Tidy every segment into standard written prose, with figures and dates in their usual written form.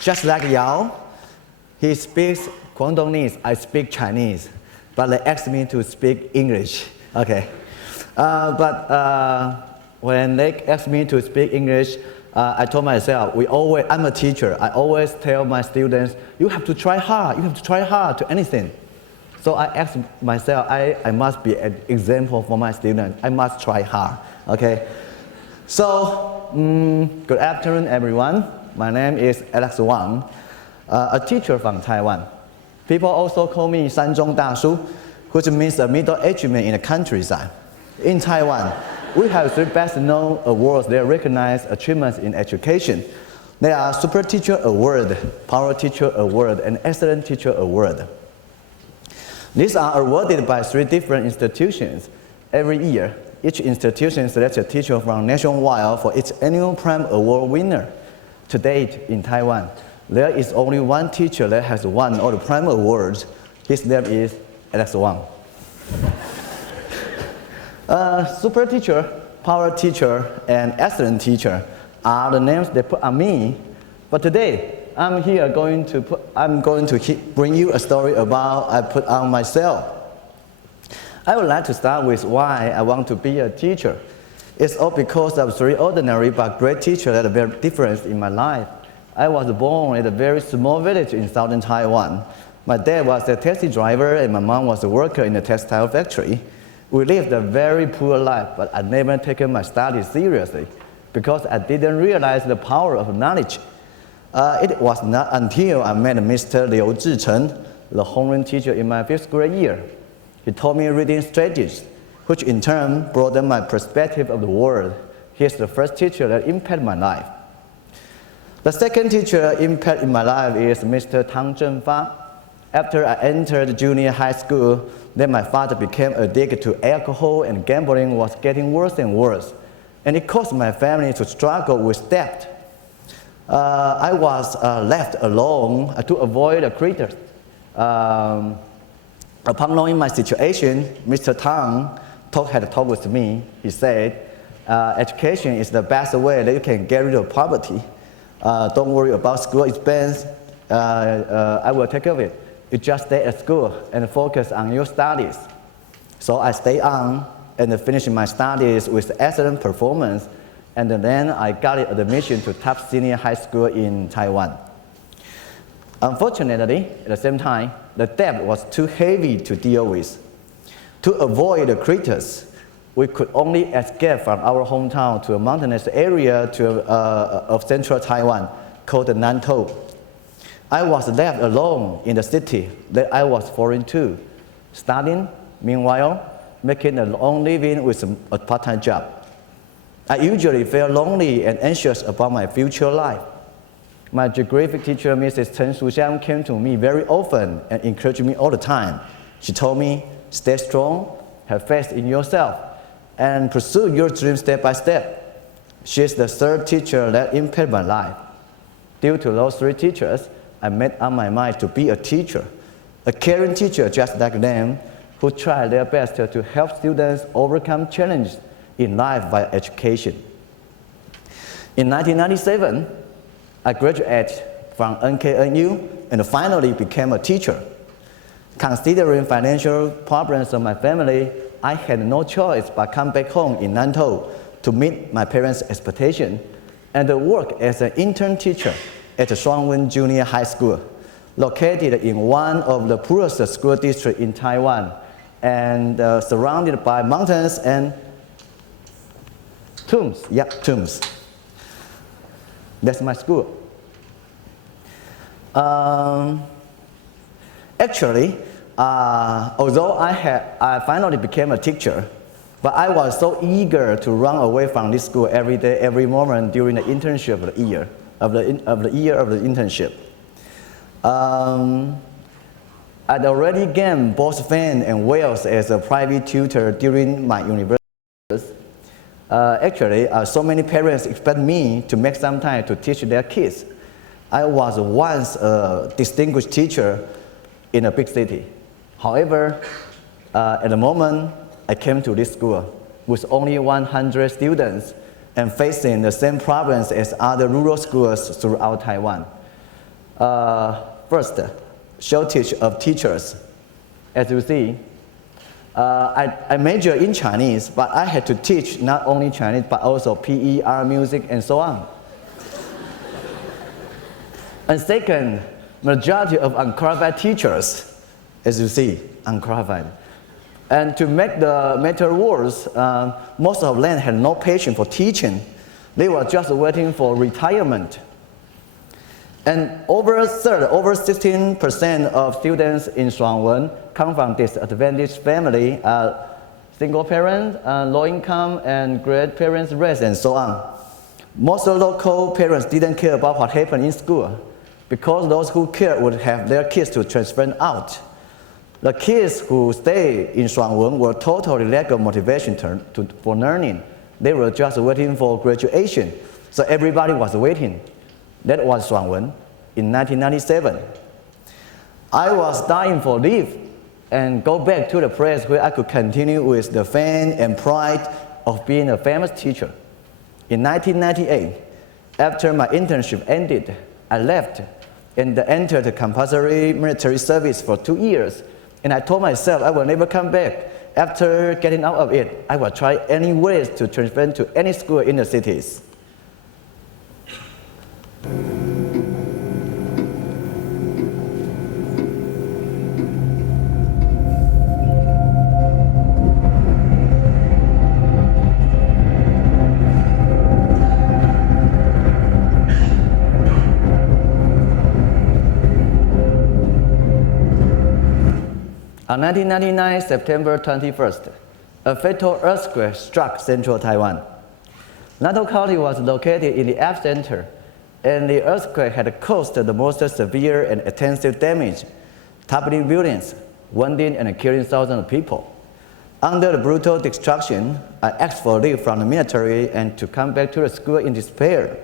Just like Yao, he speaks Guangdongese, I speak Chinese, but they asked me to speak English. Okay, when they asked me to speak English, I told myself, I'm a teacher. I always tell my students, you have to try hard. You have to try hard to anything. So I asked myself, I must be an example for my students. I must try hard. Okay. So good afternoon, everyone. My name is Alex Wang, a teacher from Taiwan. People also call me 山中大叔, which means a middle-aged man in the countryside. In Taiwan, we have three best-known awards that recognize achievements in education. They are Super Teacher Award, Power Teacher Award, and Excellent Teacher Award. These are awarded by three different institutions every year. Each institution selects a teacher from nationwide for its annual Prime Award winner. To date, in Taiwan, there is only one teacher that has won all the Prime Awards. His name is Alex Wang. Super teacher, power teacher, and excellent teacher are the names they put on me. But today, I'm going to bring you a story about I put on myself. I would like to start with why I want to be a teacher. It's all because of three ordinary but great teachers that made a difference in my life. I was born in a very small village in southern Taiwan. My dad was a taxi driver and my mom was a worker in a textile factory. We lived a very poor life, but I never taken my studies seriously because I didn't realize the power of knowledge. It was not until I met Mr. Liu Zhicheng, the homeroom teacher in my 5th grade year. He taught me reading strategies, which in turn broadened my perspective of the world. He is the first teacher that impacted my life. The second teacher impact in my life is Mr. Tang Zhenfa. After I entered junior high school, then my father became addicted to alcohol and gambling was getting worse and worse. And it caused my family to struggle with debt. I was left alone to avoid the critics. Upon knowing my situation, Mr. Tang had a talk with me. He said, education is the best way that you can get rid of poverty. Don't worry about school expense. I will take care of it. You just stay at school and focus on your studies. So I stayed on and finished my studies with excellent performance. And then I got admission to top senior high school in Taiwan. Unfortunately, at the same time, the debt was too heavy to deal with. To avoid the critics, we could only escape from our hometown to a mountainous area of central Taiwan called Nantou. I was left alone in the city that I was foreign to, studying, meanwhile, making a own living with a part-time job. I usually felt lonely and anxious about my future life. My geography teacher, Mrs. Chen Shuxiang, came to me very often and encouraged me all the time. She told me, stay strong, have faith in yourself, and pursue your dreams step by step. She is the third teacher that impacted my life. Due to those three teachers, I made up my mind to be a teacher, a caring teacher just like them, who try their best to help students overcome challenges in life by education. In 1997, I graduated from NKNU and finally became a teacher. Considering financial problems of my family, I had no choice but come back home in Nantou to meet my parents' expectation and work as an intern teacher at Shuangwen Junior High School, located in one of the poorest school districts in Taiwan and surrounded by mountains and tombs. Yep, tombs. That's my school. Actually, although I finally became a teacher, but I was so eager to run away from this school every day, every moment during the internship of the year of the internship. I'd already gained both fame and wealth as a private tutor during my university. Actually, so many parents expect me to make some time to teach their kids. I was once a distinguished teacher in a big city. However, at the moment, I came to this school with only 100 students and facing the same problems as other rural schools throughout Taiwan. First, shortage of teachers. As you see, I majored in Chinese, but I had to teach not only Chinese, but also PE, art, music, and so on. And second, majority of unqualified teachers, as you see, unqualified. And to make the matter worse, most of them had no patience for teaching. They were just waiting for retirement. And over 16% of students in Shuangwen come from disadvantaged family, single parents, low income, and grandparents race, and so on. Most local parents didn't care about what happened in school, because those who cared would have their kids to transfer out. The kids who stayed in Shuangwen were totally lack of motivation for learning. They were just waiting for graduation, so everybody was waiting. That was Shuangwen in 1997. I was dying for leave and go back to the place where I could continue with the fame and pride of being a famous teacher. In 1998, after my internship ended, I left and entered the compulsory military service for 2 years. And I told myself I will never come back. After getting out of it, I will try any ways to transfer to any school in the cities. On 1999, September 21st, a fatal earthquake struck central Taiwan. Nato County was located in the epicenter, and the earthquake had caused the most severe and extensive damage, toppling buildings, wounding and killing thousands of people. Under the brutal destruction, I asked for leave from the military and to come back to the school in despair.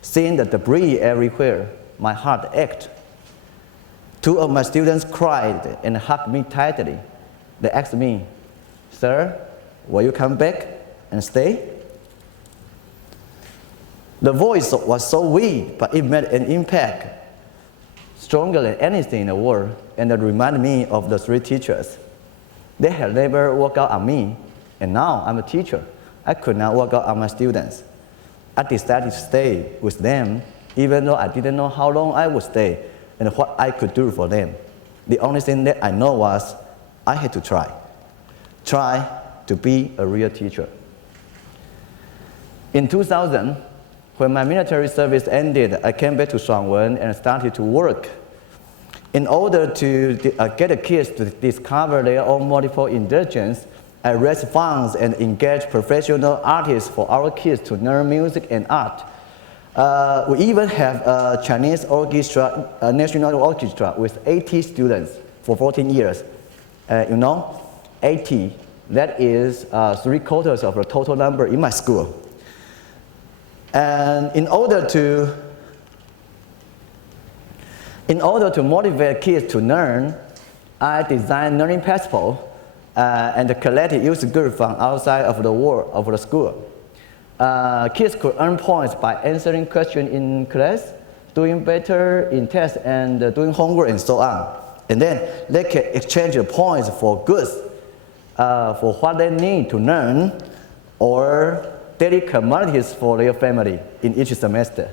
Seeing the debris everywhere, my heart ached. 2 of my students cried and hugged me tightly. They asked me, "Sir, will you come back and stay?" The voice was so weak, but it made an impact, stronger than anything in the world, and it reminded me of the 3 teachers. They had never worked out on me, and now I'm a teacher. I could not work out on my students. I decided to stay with them, even though I didn't know how long I would stay and what I could do for them. The only thing that I know was I had to try to be a real teacher. In 2000, when my military service ended, I came back to Shuangwen and started to work. In order to get the kids to discover their own multiple intelligence, I raised funds and engaged professional artists for our kids to learn music and art. We even have a Chinese orchestra, a national orchestra with 80 students for 14 years. 80, that is 3/4 of the total number in my school. And in order to motivate kids to learn, I designed learning passport and collected user group from outside of the school. Kids could earn points by answering questions in class, doing better in tests, and doing homework and so on. And then they can exchange the points for goods, for what they need to learn, or daily commodities for their family in each semester.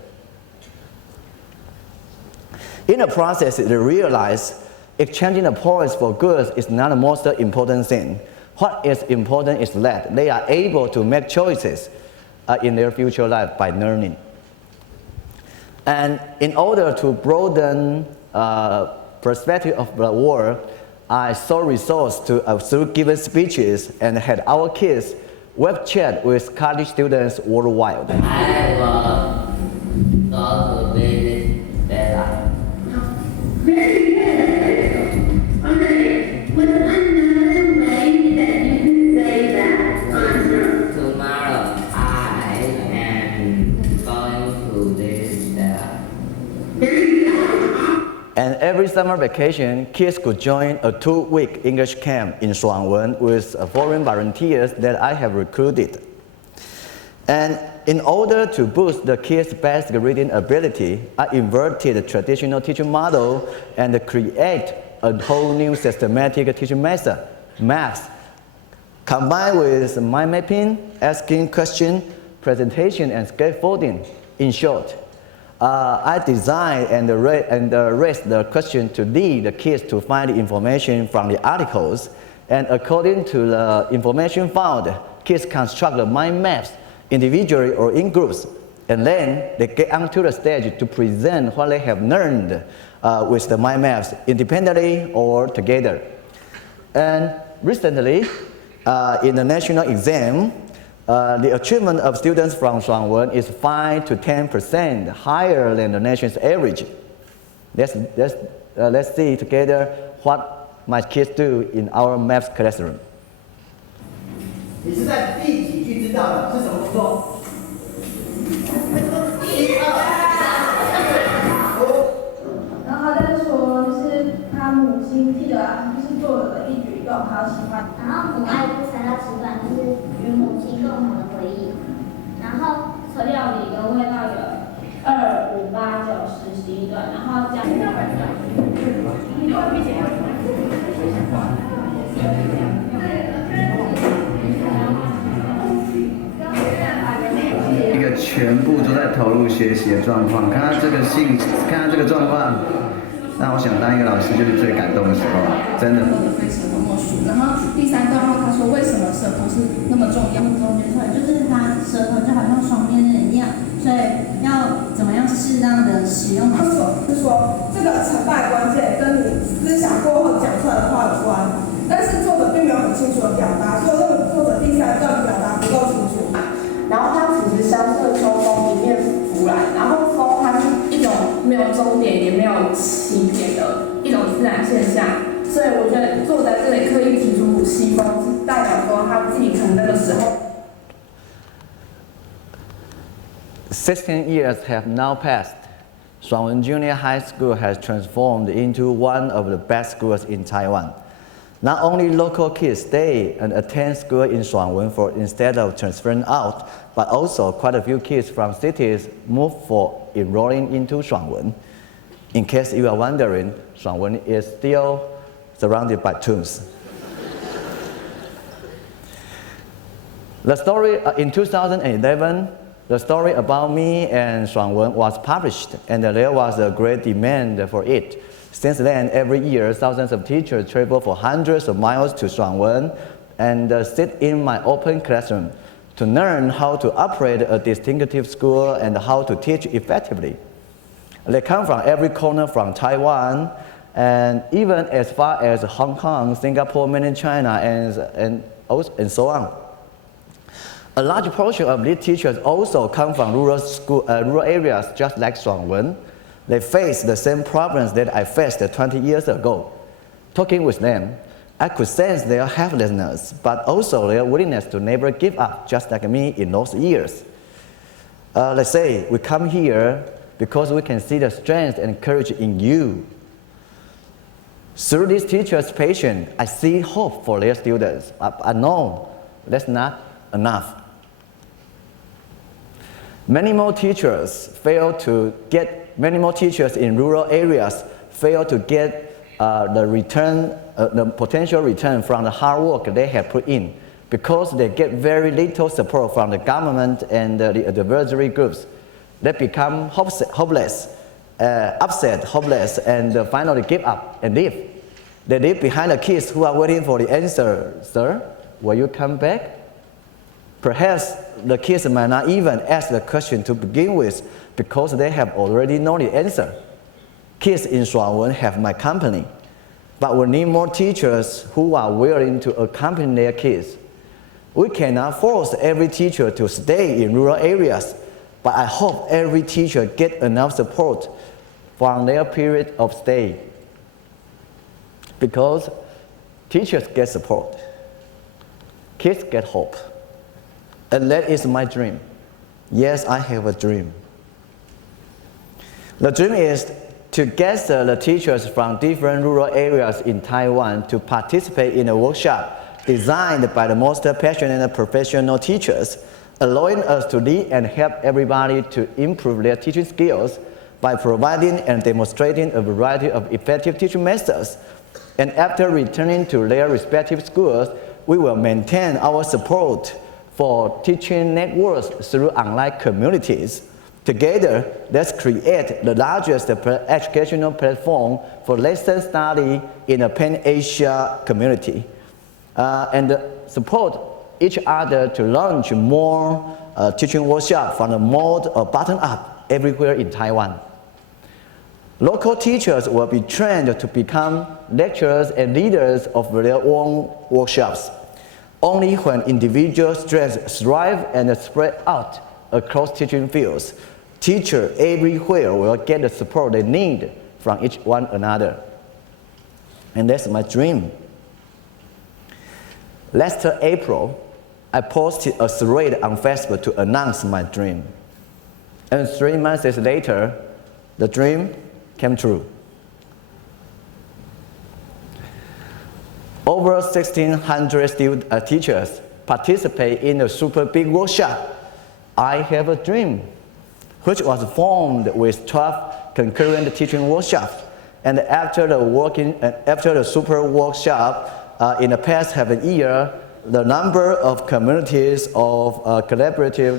In the process, they realized exchanging the points for goods is not the most important thing. What is important is that they are able to make choices in their future life by learning. And in order to broaden perspective of the world, I sought resources through giving speeches and had our kids web chat with college students worldwide. I love the business better. Okay, what's another way that you can say that? Tomorrow I am going to this better. And every summer vacation, kids could join a 2-week English camp in Shuangwen with foreign volunteers that I have recruited. And in order to boost the kids' basic reading ability, I inverted the traditional teaching model and create a whole new systematic teaching method, math, combined with mind mapping, asking questions, presentation, and scaffolding. In short, I designed and raised the question to lead the kids to find the information from the articles, and according to the information found, kids construct the mind maps individually or in groups, and then they get onto the stage to present what they have learned with the mind maps independently or together. And recently, in the national exam, the achievement of students from Shuangwen is 5 to 10% higher than the nation's average. Let's see together what my kids do in our maths classroom. 你是在第几句知道的？是什么工作？一二三四五。然后他就说，就是他母亲替着他，就是做了的一举一动，还有喜欢。然后母爱不才到吃饭，就是与母亲共同的回忆。然后料理的味道有2、5、8、9、10、11段，然后加。一个全部都在投入学习的状况，看他这个状况，让我想当一个老师就是最感动的时候，真的。非舌头默数，然后第3段话他说为什么舌头是那么重要？中间出来就是他舌头就好像双面刃一样，所以要怎么样适当的使用它？是说这个成败关键跟你思想过后讲出来的话有关，但是作者并没有很清楚的表达，所以我认为作者第3段表达不够清楚。然后它其实相对秋风一面拂来，然后风它是一种没有终点也没有起点的一种自然现象，所以我觉得作者在这里刻意提出西风，是代表说他自己可能那个时候。16 years have now passed. Shuangwen Junior High School has transformed into one of the best schools in Taiwan. Not only local kids stay and attend school in Shuangwen instead of transferring out, but also quite a few kids from cities move for enrolling into Shuangwen. In case you are wondering, Shuangwen is still surrounded by tombs. The story in 2011, the story about me and Shuangwen was published, and there was a great demand for it. Since then, every year, thousands of teachers travel for hundreds of miles to Shuangwen and sit in my open classroom to learn how to operate a distinctive school and how to teach effectively. They come from every corner from Taiwan, and even as far as Hong Kong, Singapore, mainland China, and so on. A large portion of these teachers also come from rural areas, just like Shuangwen. They face the same problems that I faced 20 years ago. Talking with them, I could sense their helplessness, but also their willingness to never give up, just like me in those years. Let's say we come here because we can see the strength and courage in you. Through these teachers' patience, I see hope for their students. I know that's not enough. Many more teachers in rural areas fail to get the potential return from the hard work they have put in because they get very little support from the government and the advisory groups. They become hopeless, upset, hopeless, and finally give up and leave. They leave behind the kids who are waiting for the answer. Sir, will you come back? Perhaps the kids might not even ask the question to begin with because they have already known the answer. Kids in Shuangwen have my company, but we need more teachers who are willing to accompany their kids. We cannot force every teacher to stay in rural areas, but I hope every teacher gets enough support from their period of stay. Because teachers get support, kids get hope. And that is my dream. Yes, I have a dream. The dream is to gather the teachers from different rural areas in Taiwan to participate in a workshop designed by the most passionate professional teachers allowing us to lead and help everybody to improve their teaching skills by providing and demonstrating a variety of effective teaching methods. And after returning to their respective schools, we will maintain our support for teaching networks through online communities. Together, let's create the largest educational platform for lesson study in a Pan-Asia community, and support each other to launch more teaching workshops from the mode of bottom-up everywhere in Taiwan. Local teachers will be trained to become lecturers and leaders of their own workshops. Only when individual strengths thrive and spread out across teaching fields, teachers everywhere will get the support they need from each one another. And that's my dream. Last April, I posted a thread on Facebook to announce my dream. And 3 months later, the dream came true. Over 1,600 teachers participate in a super big workshop, I Have a Dream, which was formed with 12 concurrent teaching workshops. And after the super workshop, in the past half a year, the number of communities of collaborative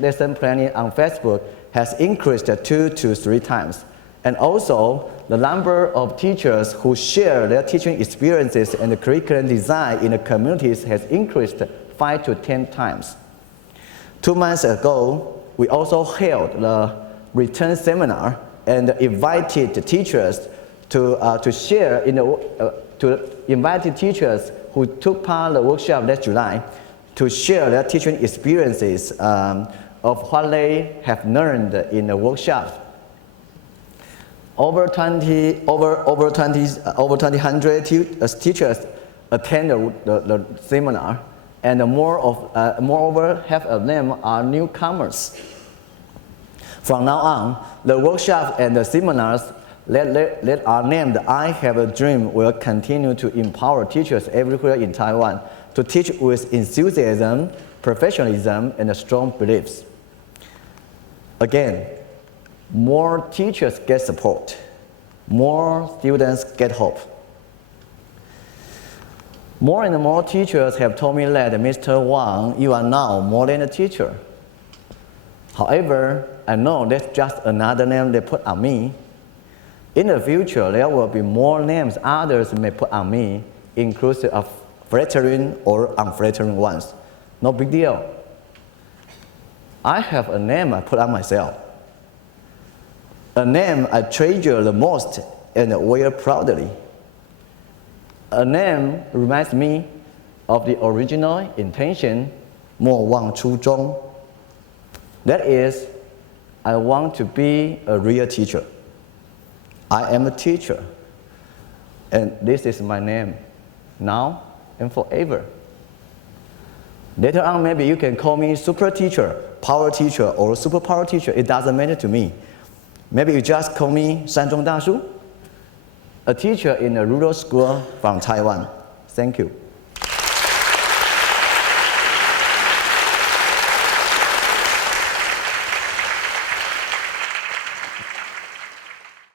lesson planning on Facebook has increased 2 to 3 times. And also, the number of teachers who share their teaching experiences and the curriculum design in the communities has increased 5 to 10 times. 2 months ago, we also held the return seminar and invited teachers to share in the, to invite teachers who took part in the workshop last July to share their teaching experiences of what they have learned in the workshop. Over 2,100 teachers attend the seminar, and moreover, half of them are newcomers. From now on, the workshops and the seminars that are named I Have a Dream will continue to empower teachers everywhere in Taiwan to teach with enthusiasm, professionalism, and strong beliefs. Again, more teachers get support, more students get hope. More and more teachers have told me that, Mr. Wang, you are now more than a teacher. However, I know that's just another name they put on me. In the future, there will be more names others may put on me, inclusive of flattering or unflattering ones. No big deal. I have a name I put on myself. A name I treasure the most and wear proudly. A name reminds me of the original intention, 莫忘初衷. That is, I want to be a real teacher. I am a teacher, and this is my name, now and forever. Later on, maybe you can call me super teacher, power teacher, or superpower teacher. It doesn't matter to me. Maybe you just call me 山中大叔, a teacher in a rural school from Taiwan. Thank you.